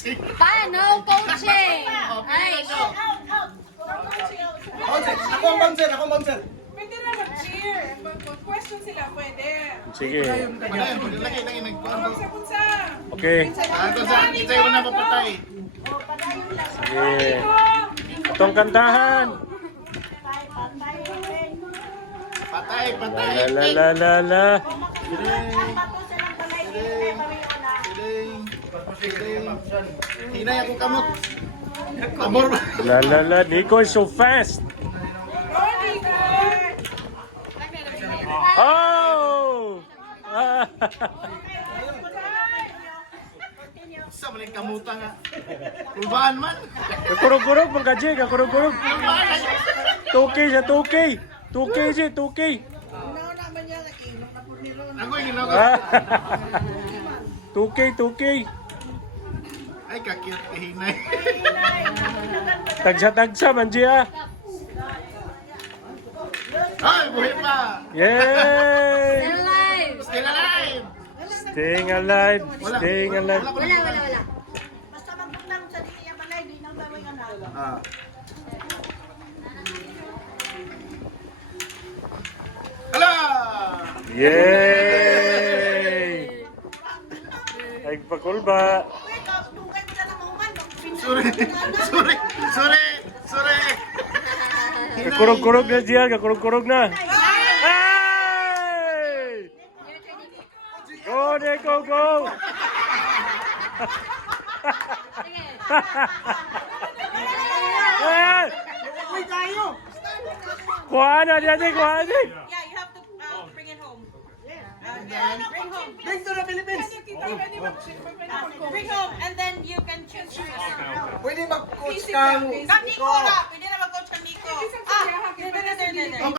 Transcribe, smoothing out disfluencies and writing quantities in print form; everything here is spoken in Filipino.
coaching. Paano coaching? Ay, Ako ang bouncer, ako ang bouncer. Pwede na mag-cheer. Mag-question sila, pwede. Sige. Lagi, Punsa-punsa. Okay. Ako sa kita yung na papatay. Sige. Itong kantahan. Patay. La la la la la. Hinay ako kamot. Amor. La la la. Nico is so fast. Oh! Ah. Sa maling kamuta nga. Pulbaan man. Kakurog-kurog mong kaji. Kakurog-kurog. 2K siya. 2K. 2K siya. 2K. Ako yung ginagawa. Ah. 2K. 2K. Ay, kakit hinay. Tagsa-tagsa man siya. Ay, buhay pa. Yay! still alive. Still alive. Staying alive. Staying alive. Wala. Basta magpunta sa di niya balay, di nang baway ka na. Ah. Hala! Yay! Nagpakulba. Uy, tungkad ka na mahuman. Sorry. Kakurog-kurog na siya. Kakurog-kurog na. Hey! Go, Nico, go! Hey! Kuha na niya, kuha na. Yeah, you have to bring it home. Bring home. Bring to the Philippines. Bring home and then you can choose. Pwede mag-coach kang Kang Nico na. Pwede na mag-coach kang Nico. Ah,